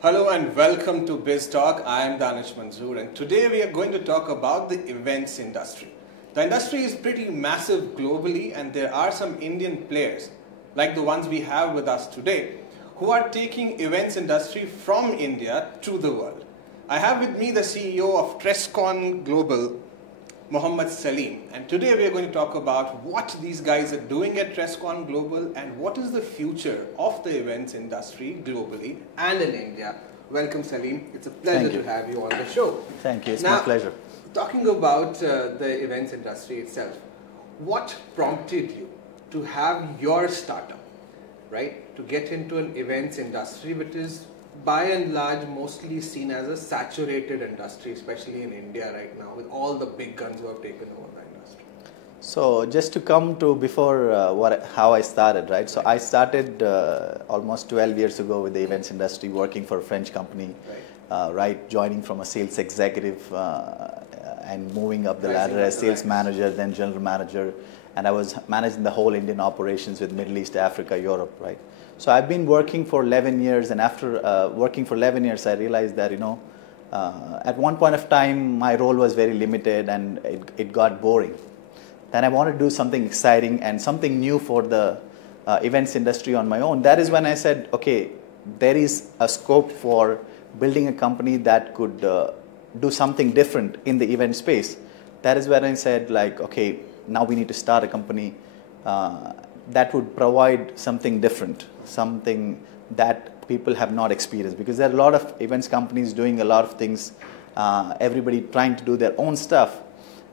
Hello and welcome to Biz Talk. I am Danish Manzoor, and today we are going to talk about the events industry. The industry is pretty massive globally, and there are some Indian players like the ones we have with us today who are taking events industry from India to the world. I have with me the CEO of Trescon Global, Mohammed Saleem, and today we are going to talk about what these guys are doing at Trescon Global and what is the future of the events industry globally and in India. Welcome Saleem, it's a pleasure to have you on the show. Thank you, it's my pleasure. Talking about the events industry itself, what prompted you to have your startup, right, to get into an events industry which is by and large mostly seen as a saturated industry, especially in India right now, with all the big guns who have taken over the industry? So just to come to before how I started, right? So I started almost 12 years ago with the events industry, working for a French company, right? Joining from a sales executive and moving up the ladder as sales manager, then general manager, and I was managing the whole Indian operations with Middle East, Africa, Europe, right? So I've been working for 11 years, and after working for 11 years, I realized that, at one point of time, my role was very limited and it got boring. Then I wanted to do something exciting and something new for the events industry on my own. That is when I said, okay, there is a scope for building a company that could do something different in the event space. That is when I said, like, okay, now we need to start a company that would provide something different, something that people have not experienced, because there are a lot of events companies doing a lot of things, everybody trying to do their own stuff,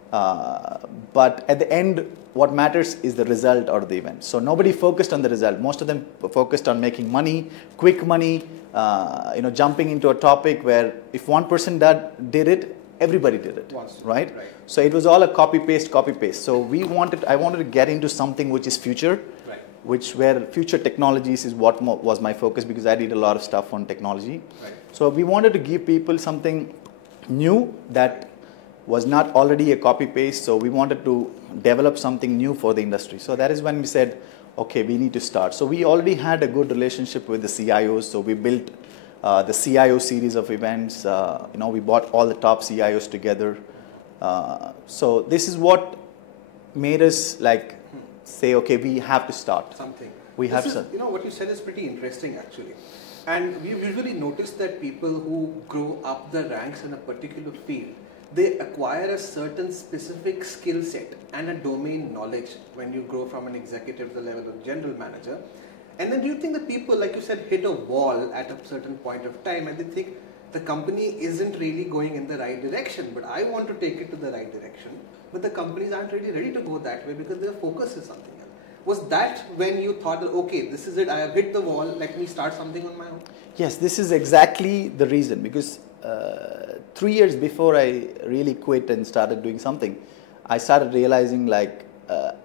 but at the end what matters is the result of the event. So nobody focused on the result. Most of them focused on making money, quick money, jumping into a topic where if one person did it, everybody did it, right? So it was all a copy paste. So I wanted to get into something which is future, where future technologies is what was my focus, because I did a lot of stuff on technology. So we wanted to give people something new that was not already a copy paste. So we wanted to develop something new for the industry. So that is when we said, okay, we need to start. So we already had a good relationship with the CIOs. So we built the CIO series of events. We bought all the top CIOs together. So this is what made us say, okay, we have to start. Something. We have to. What you said is pretty interesting actually. And we've usually noticed that people who grow up the ranks in a particular field, they acquire a certain specific skill set and a domain knowledge when you grow from an executive to the level of general manager. And then do you think that people, like you said, hit a wall at a certain point of time and they think the company isn't really going in the right direction, but I want to take it to the right direction, but the companies aren't really ready to go that way because their focus is something else? Was that when you thought, okay, this is it, I have hit the wall, let me start something on my own? Yes, this is exactly the reason, because 3 years before I really quit and started doing something, I started realizing I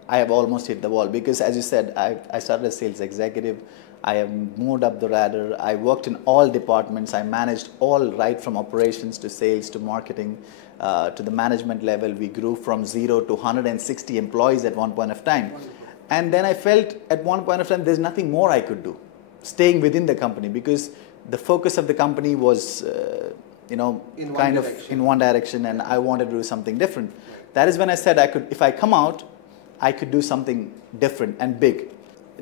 have almost hit the wall, because as you said, I started as sales executive. I have moved up the ladder. I worked in all departments. I managed all, right from operations to sales to marketing to the management level. We grew from 0 to 160 employees at one point of time. And then I felt at one point of time there's nothing more I could do, staying within the company, because the focus of the company was in one direction, and I wanted to do something different. That is when I said if I come out, I could do something different and big.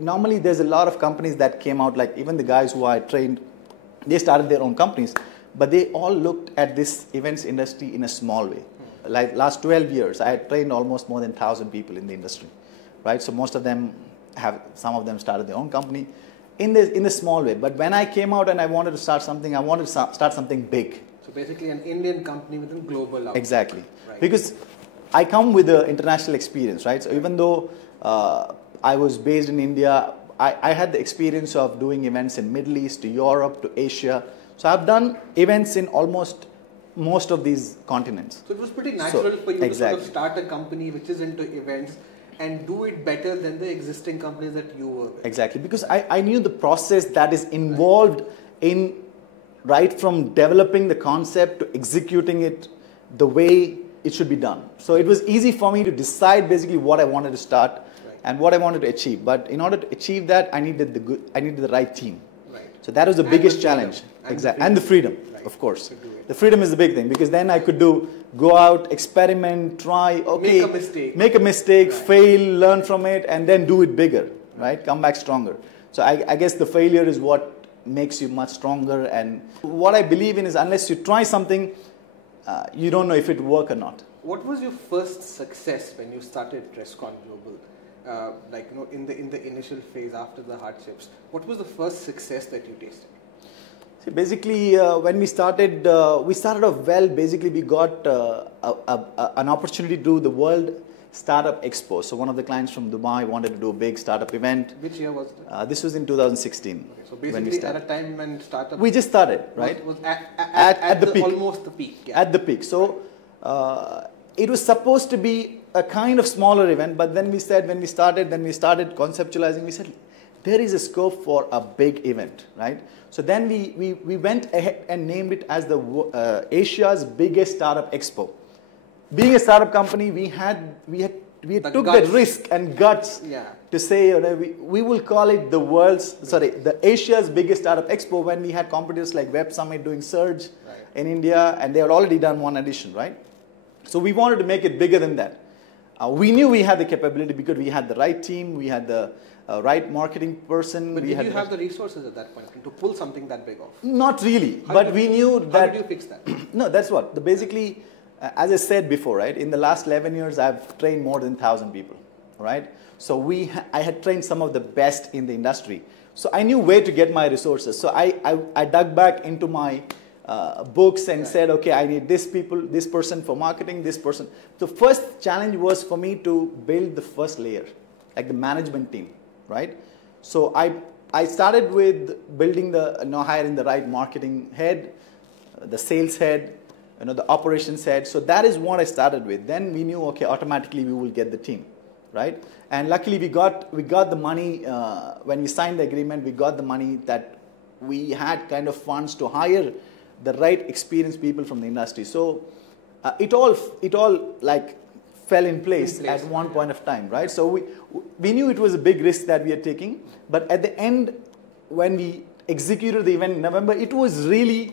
Normally, there's a lot of companies that came out, like even the guys who I trained, they started their own companies, but they all looked at this events industry in a small way. Like last 12 years, I had trained almost more than 1,000 people in the industry, right? So most of them some of them started their own company in a small way. But when I came out and I wanted to start something, I wanted to start something big. So basically an Indian company with a global outlook. Exactly. Right. Because I come with the international experience, right? So even though I was based in India, I had the experience of doing events in Middle East, to Europe, to Asia. So I've done events in almost most of these continents. So it was pretty natural for you to sort of start a company which is into events and do it better than the existing companies that you were with. Exactly, because I knew the process that is involved in, right from developing the concept to executing it the way it should be done. So it was easy for me to decide basically what I wanted to start and what I wanted to achieve. But in order to achieve that, I needed the right team. So that was the biggest challenge. Exactly. And the freedom, of course. The freedom is the big thing, because then I could go out, experiment, try, okay, make a mistake, fail, learn from it, and then do it bigger, right? Come back stronger. So I guess the failure is what makes you much stronger. And what I believe in is, unless you try something, you don't know if it will work or not. What was your first success when you started Trescon Global? Like, you know, in the initial phase after the hardships, what was the first success that you tasted? See, basically, when we started off well. Basically, we got an opportunity to do the World Startup Expo. So one of the clients from Dubai wanted to do a big startup event. Which year was it? This was in 2016. Okay, so basically at a time when startup... We just started, right? Was at the peak. Almost the peak. Yeah. At the peak. So it was supposed to be a kind of smaller event, but then we said, when we started conceptualizing, we said, there is a scope for a big event, right? So then we went ahead and named it as the Asia's biggest startup expo. Being a startup company, we took that risk and guts to say, you know, we will call it the Asia's biggest startup expo, when we had competitors like Web Summit doing Surge in India, and they had already done one edition, right? So we wanted to make it bigger than that. We knew we had the capability because we had the right team, we had the right marketing person. But did you have the resources at that point to pull something that big off? Not really, but we knew that... How did you fix that? No, that's what. Basically, as I said before, right, in the last 11 years, I've trained more than 1,000 people, right? So I had trained some of the best in the industry. So I knew where to get my resources. So I dug back into my books and said, okay, I need this person for marketing, this person. The first challenge was for me to build the first layer, like the management team, right? So I started with building hiring the right marketing head, the sales head, the operations head. So that is what I started with. Then we knew, okay, automatically we will get the team, right? And luckily we got the money, when we signed the agreement, we got the money that we had kind of funds to hire the right experienced people from the industry. So it all like fell in place at one point of time, right? So we knew it was a big risk that we are taking, but at the end, when we executed the event in November, it was really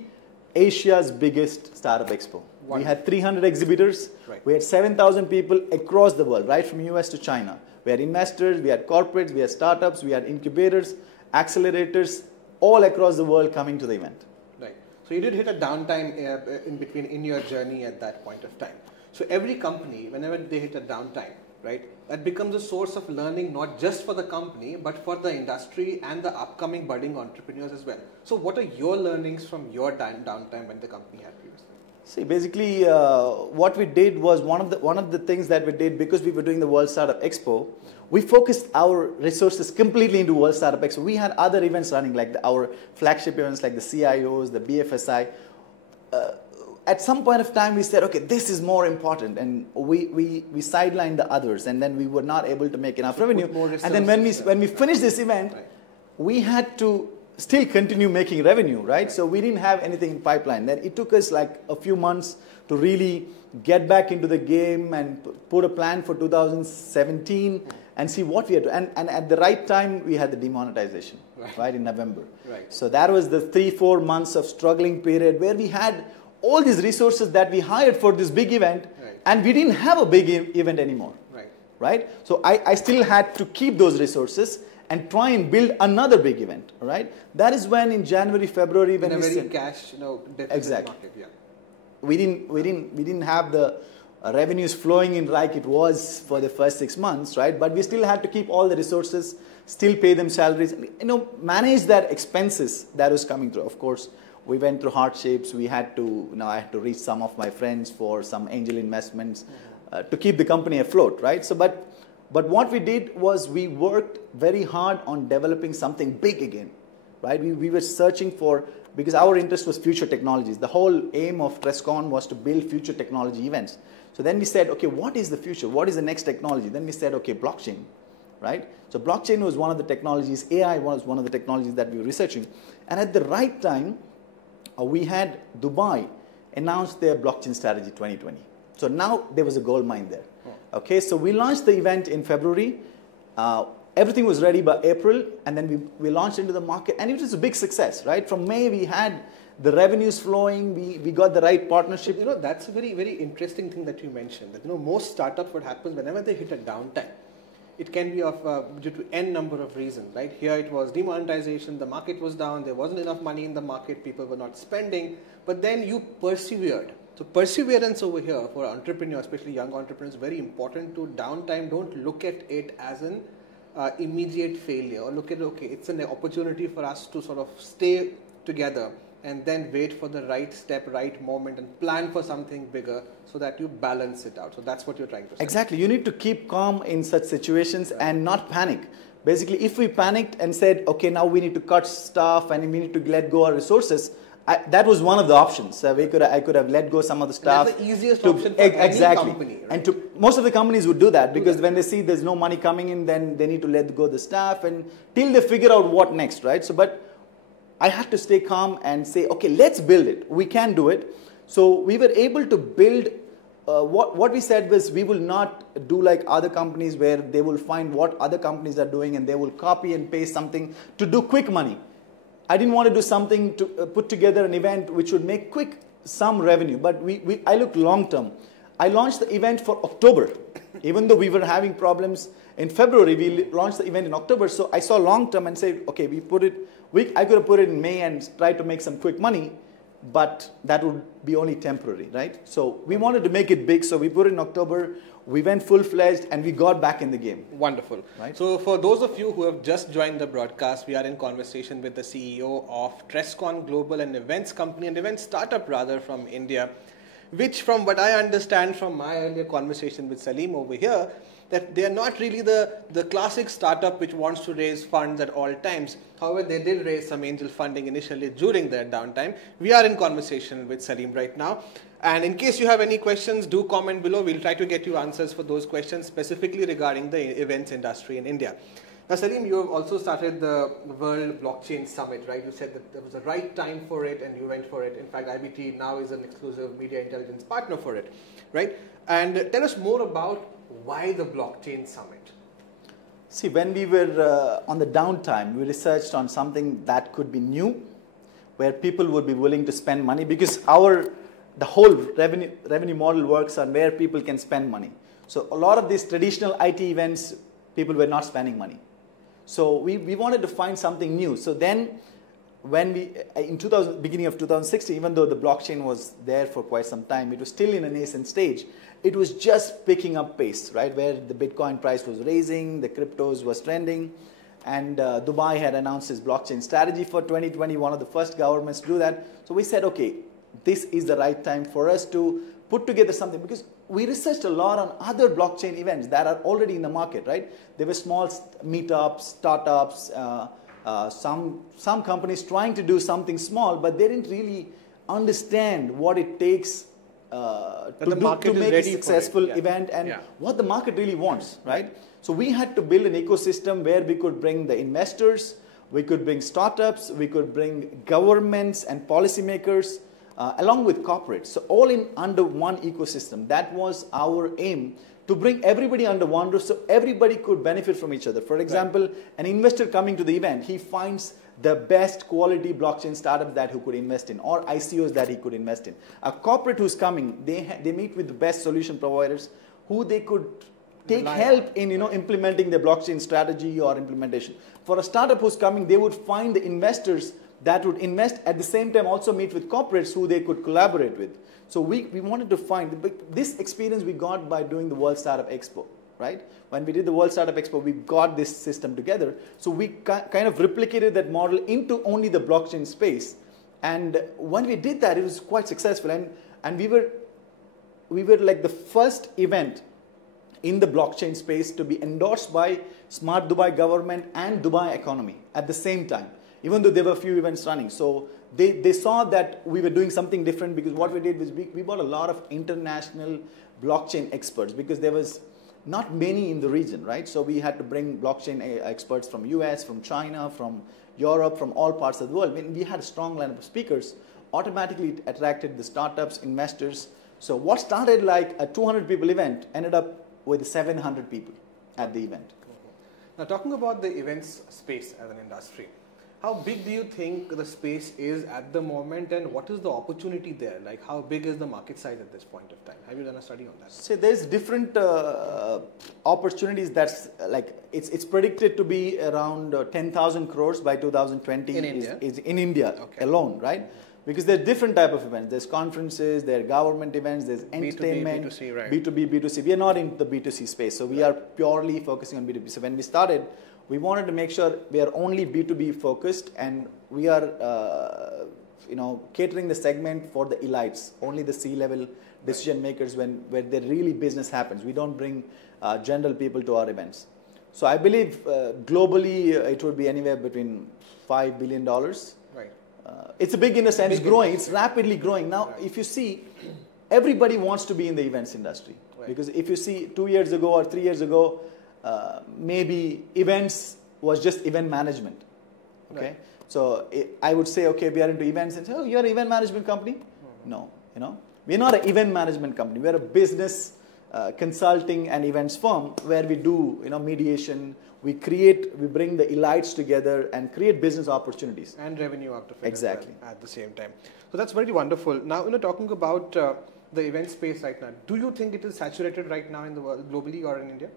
Asia's biggest startup expo. Wonderful. We had 300 exhibitors. Right. We had 7,000 people across the world, right from US to China. We had investors, we had corporates, we had startups, we had incubators, accelerators, all across the world coming to the event. Right. So you did hit a downtime in between in your journey at that point of time. So every company, whenever they hit a downtime, right, that becomes a source of learning, not just for the company, but for the industry and the upcoming budding entrepreneurs as well. So what are your learnings from your downtime when the company had previously? See, basically, what we did was one of the things that we did, because we were doing the World Startup Expo, we focused our resources completely into World Startup Expo. We had other events running, like our flagship events, like the CIOs, the BFSI. At some point of time, we said, okay, this is more important, and we sidelined the others, and then we were not able to make enough revenue. And then when we finished this event, we had to still continue making revenue, right? So we didn't have anything in pipeline. Then it took us like a few months to really get back into the game and put a plan for 2017 and see what we had to. And at the right time, we had the demonetization, right, in November. Right. So that was the 3-4 months of struggling period where we had all these resources that we hired for this big event, and we didn't have a big event anymore, right? So I still had to keep those resources and try and build another big event, right? That is when in January, February, when in a very cash, deficit market, we didn't have the revenues flowing in like it was for the first 6 months, right? But we still had to keep all the resources, still pay them salaries, manage that expenses that was coming through. Of course, we went through hardships. We had to, I had to reach some of my friends for some angel investments to keep the company afloat, right? So, but what we did was we worked very hard on developing something big again, right? We were searching for, because our interest was future technologies. The whole aim of Trescon was to build future technology events. So then we said, okay, what is the future? What is the next technology? Then we said, okay, blockchain, right? So blockchain was one of the technologies. AI was one of the technologies that we were researching. And at the right time, we had Dubai announce their blockchain strategy 2020. So now there was a gold mine there. Okay, so we launched the event in February. everything was ready by April, and then we launched into the market, and it was a big success, right? From May, we had the revenues flowing, we got the right partnership. You know, that's a very, very interesting thing that you mentioned. That, you know, most startups, what happens whenever they hit a downtime, it can be of due to n number of reasons, right? Here it was demonetization, the market was down, there wasn't enough money in the market, people were not spending, but then you persevered. So perseverance over here for entrepreneurs, especially young entrepreneurs, is very important. To downtime, don't look at it as an immediate failure, or look at, okay, it's an opportunity for us to sort of stay together and then wait for the right step, right moment, and plan for something bigger so that you balance it out. So that's what you're trying to say. Exactly. You need to keep calm in such situations and not panic. Basically, if we panicked and said, okay, now we need to cut stuff and we need to let go our resources, that was one of the options. I could have let go some of the stuff. That's the easiest option for any company. Right? And most of the companies would do that, because when they see there's no money coming in, then they need to let go the staff and till they figure out what next, right? So, but I had to stay calm and say, okay, let's build it. We can do it. So we were able to build, what we said was, we will not do like other companies where they will find what other companies are doing and they will copy and paste something to do quick money. I didn't want to do something to put together an event which would make quick some revenue, but I looked long term. I launched the event for October. Even though we were having problems in February, we launched the event in October. So I saw long term and said, okay, I could have put it in May and tried to make some quick money, but that would be only temporary, right? So we wanted to make it big, so we put it in October. We went full-fledged and we got back in the game. Wonderful. Right? So for those of you who have just joined the broadcast, we are in conversation with the CEO of Trescon Global, an events company, an event startup rather, from India, which, from what I understand from my earlier conversation with Saleem over here, that they are not really the classic startup which wants to raise funds at all times. However, they did raise some angel funding initially during their downtime. We are in conversation with Saleem right now. And in case you have any questions, do comment below. We'll try to get you answers for those questions, specifically regarding the events industry in India. Now, Saleem, you have also started the World Blockchain Summit, right? You said that there was a right time for it and you went for it. In fact, IBT now is an exclusive media intelligence partner for it, right? And tell us more about why the Blockchain Summit. See, when we were on the downtime, we researched on something that could be new, where people would be willing to spend money, because the whole revenue model works on where people can spend money. So a lot of these traditional IT events, people were not spending money. So we wanted to find something new. So then, when beginning of 2016, even though the blockchain was there for quite some time, it was still in a nascent stage. It was just picking up pace, right? Where the Bitcoin price was raising, the cryptos was trending, and Dubai had announced its blockchain strategy for 2020, one of the first governments to do that. So we said, okay, this is the right time for us to put together something, because we researched a lot on other blockchain events that are already in the market, right? There were small meetups, startups, some companies trying to do something small, but they didn't really understand what it takes to make a successful event and what the market really wants, right? So we had to build an ecosystem where we could bring the investors, we could bring startups, we could bring governments and policymakers, along with corporates. So all in under one ecosystem. That was our aim, to bring everybody under one roof so everybody could benefit from each other. For example, an investor coming to the event, he finds the best quality blockchain startups that he could invest in, or ICOs that he could invest in. A corporate who's coming, they meet with the best solution providers who they could take help in implementing the blockchain strategy or implementation. For a startup who's coming, they would find the investors that would invest, at the same time also meet with corporates who they could collaborate with. So we wanted to find, this experience we got by doing the World Startup Expo, right? When we did the World Startup Expo, we got this system together. So we kind of replicated that model into only the blockchain space. And when we did that, it was quite successful. And we were like the first event in the blockchain space to be endorsed by Smart Dubai government and Dubai economy at the same time, even though there were a few events running. So they saw that we were doing something different, because what we did was we brought a lot of international blockchain experts, because there was not many in the region, right? So we had to bring blockchain experts from US, from China, from Europe, from all parts of the world. When we had a strong lineup of speakers, automatically it attracted the startups, investors. So what started like a 200 people event ended up with 700 people at the event. Now, talking about the events space as an industry, how big do you think the space is at the moment, and what is the opportunity there? Like, how big is the market size at this point of time? Have you done a study on that? So there's different opportunities. That's like it's predicted to be around 10,000 crores by 2020 In India? is in India Okay. alone, right? Because there's different type of events. There's conferences, there are government events, there's entertainment, B2C, right. B2B, B2C. We are not in the B2C space, so we are purely focusing on B2B. So when we started, we wanted to make sure we are only B2B focused, and we are catering the segment for the elites, only the C-level decision makers where the really business happens. We don't bring general people to our events. So I believe globally it would be anywhere between $5 billion. Right. It's a big industry and it's Big growing. industry. It's rapidly growing. Now, Right. if you see, everybody wants to be in the events industry. Right. Because if you see 2 years ago or 3 years ago, maybe events was just event management. Okay. Right. So I would say, okay, we are into events, and say, oh, you're an event management company? No, we're not an event management company. We're a business consulting and events firm where we do, mediation. We bring the elites together and create business opportunities. And revenue out of it Exactly. as well at the same time. So that's very wonderful. Now, talking about the event space right now, do you think it is saturated right now in the world, globally or in India?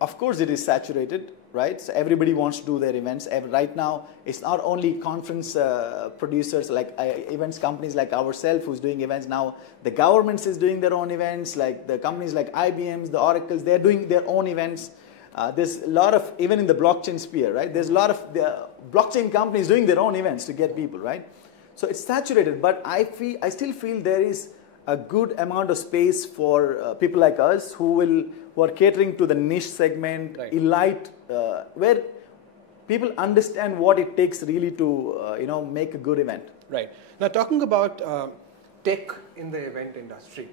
Of course, it is saturated, right? So everybody wants to do their events. Right now, it's not only conference producers like events companies like ourselves who's doing events. Now, the governments is doing their own events. Like the companies like IBM's, the Oracles, they're doing their own events. There's a lot of, even in the blockchain sphere, right? There's a lot of the blockchain companies doing their own events to get people, right? So it's saturated, but I still feel there is a good amount of space for people like us who are catering to the niche segment, Right. elite, where people understand what it takes really to make a good event. Right. Now, talking about tech in the event industry,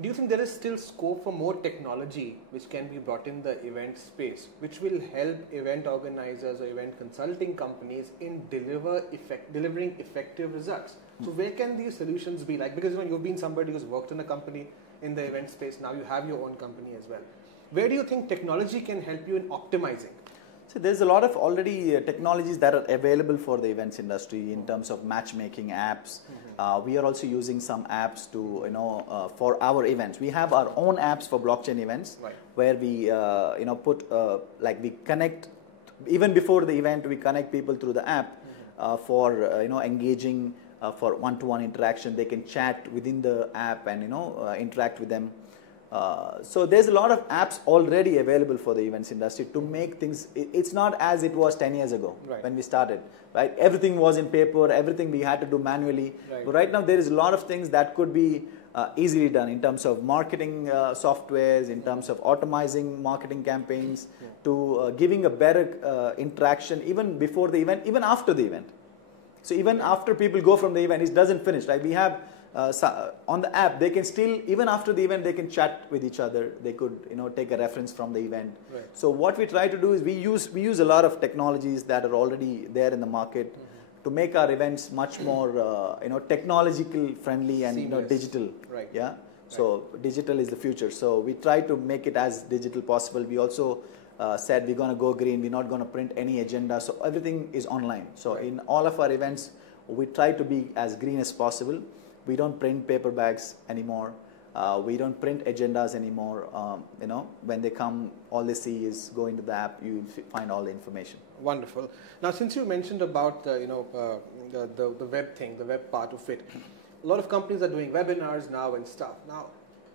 do you think there is still scope for more technology which can be brought in the event space, which will help event organizers or event consulting companies in delivering effective results? So where can these solutions be like? Because you've been somebody who's worked in a company in the event space, now you have your own company as well. Where do you think technology can help you in optimizing? So there's a lot of already technologies that are available for the events industry in terms of matchmaking apps. We are also using some apps to, for our events. We have our own apps for blockchain events, Right. where we, we connect, even before the event, we connect people through the app for, engaging for one-to-one interaction. They can chat within the app and, interact with them. So there's a lot of apps already available for the events industry to make things, it's not as it was 10 years ago Right. when we started, right? Everything was in paper, everything we had to do manually. Right. But right now there is a lot of things that could be easily done in terms of marketing softwares, in terms of automizing marketing campaigns, to giving a better interaction even before the event, even after the event. So even after people go from the event, it doesn't finish, right? We have on the app, they can still, even after the event, they can chat with each other. They could, take a reference from the event. Right. So what we try to do is we use a lot of technologies that are already there in the market to make our events much more, technological friendly and Seamless. digital. Right. Yeah. So digital is the future. So we try to make it as digital possible. We also said we're going to go green. We're not going to print any agenda. So everything is online. So Right. in all of our events, we try to be as green as possible. We don't print paper bags anymore. We don't print agendas anymore. When they come, all they see is go into the app. You find all the information. Wonderful. Now, since you mentioned about the web thing, the web part of it, a lot of companies are doing webinars now and stuff. Now,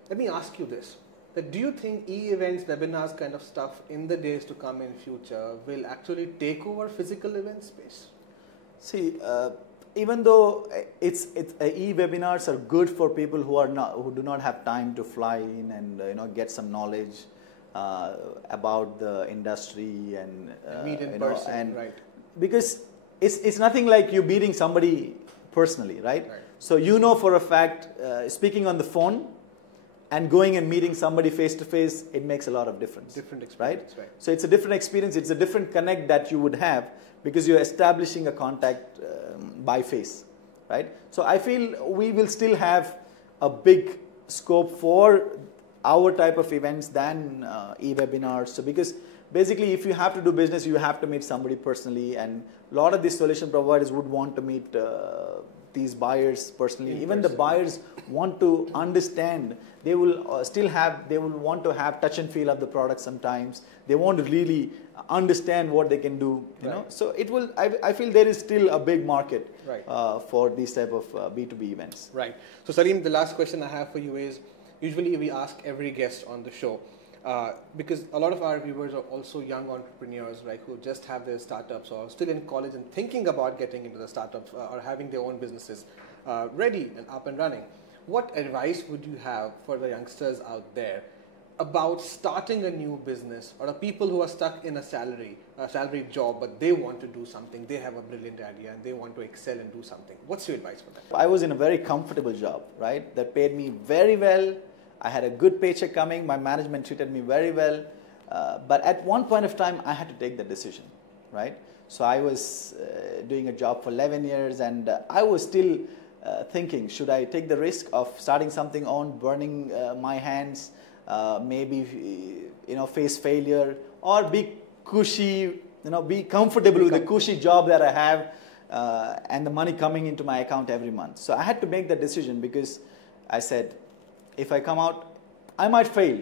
let me ask you this: that do you think e-events, webinars, kind of stuff in the days to come in future will actually take over physical event space? See. Even though e-webinars are good for people who do not have time to fly in and get some knowledge about the industry and meet in person, right? Because it's nothing like you meeting somebody personally, right? Right. So for a fact, speaking on the phone and going and meeting somebody face to face, it makes a lot of difference. Different experience, right? So it's a different experience. It's a different connect that you would have because you're establishing a contact by face, right? So I feel we will still have a big scope for our type of events than e-webinars. So because basically, if you have to do business, you have to meet somebody personally, and a lot of these solution providers would want to meet these buyers personally. Even the buyers want to understand. They will they will want to have touch and feel of the product sometimes. They want to really understand what they can do, you know. So it will, I feel there is still a big market for these type of B2B events. Right. So Saleem, the last question I have for you is, usually we ask every guest on the show, because a lot of our viewers are also young entrepreneurs, right, who just have their startups or still in college and thinking about getting into the startups or having their own businesses ready and up and running. What advice would you have for the youngsters out there about starting a new business, or the people who are stuck in a salary job, but they want to do something, they have a brilliant idea and they want to excel and do something? What's your advice for that? I was in a very comfortable job, right, that paid me very well. I had a good paycheck coming. My management treated me very well. But at one point of time, I had to take the decision, right? So I was doing a job for 11 years, and I was still thinking, should I take the risk of starting something on, burning my hands, maybe, you know, face failure, or be cushy, you know, be comfortable with the cushy job that I have and the money coming into my account every month. So I had to make that decision, because I said, if I come out, I might fail,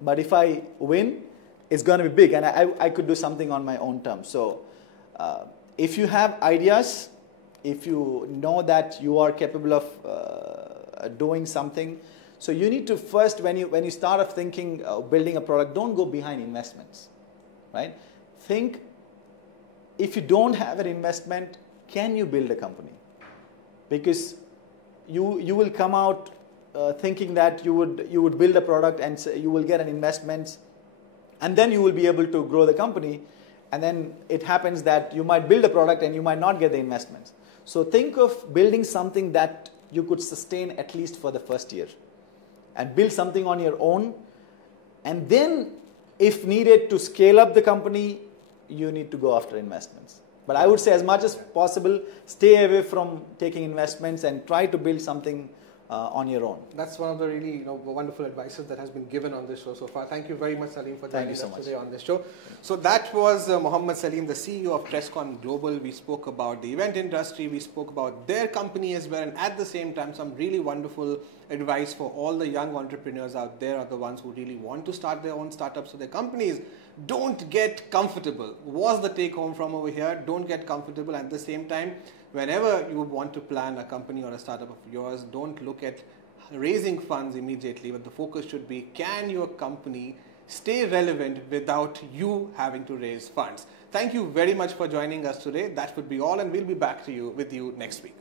but if I win, it's going to be big, and I could do something on my own terms. So if you have ideas, if you know that you are capable of doing something, so you need to first, when you start off thinking building a product, don't go behind investments, right? Think, if you don't have an investment, can you build a company? Because you will come out thinking that you would build a product and you will get an investment, and then you will be able to grow the company, and then it happens that you might build a product and you might not get the investments. So think of building something that you could sustain at least for the first year, and build something on your own, and then if needed to scale up the company, you need to go after investments. But I would say, as much as possible, stay away from taking investments and try to build something on your own. That's one of the really wonderful advices that has been given on this show so far. Thank you very much, Saleem, for joining us today on this show. So that was Mohammed Saleem, the CEO of Trescon Global. We spoke about the event industry, we spoke about their company as well, and at the same time some really wonderful advice for all the young entrepreneurs out there, or the ones who really want to start their own startups or their companies. Don't get comfortable was the take home from over here. Don't get comfortable. At the same time, whenever you would want to plan a company or a startup of yours, don't look at raising funds immediately, but the focus should be, can your company stay relevant without you having to raise funds? Thank you very much for joining us today. That would be all, and we'll be back with you next week.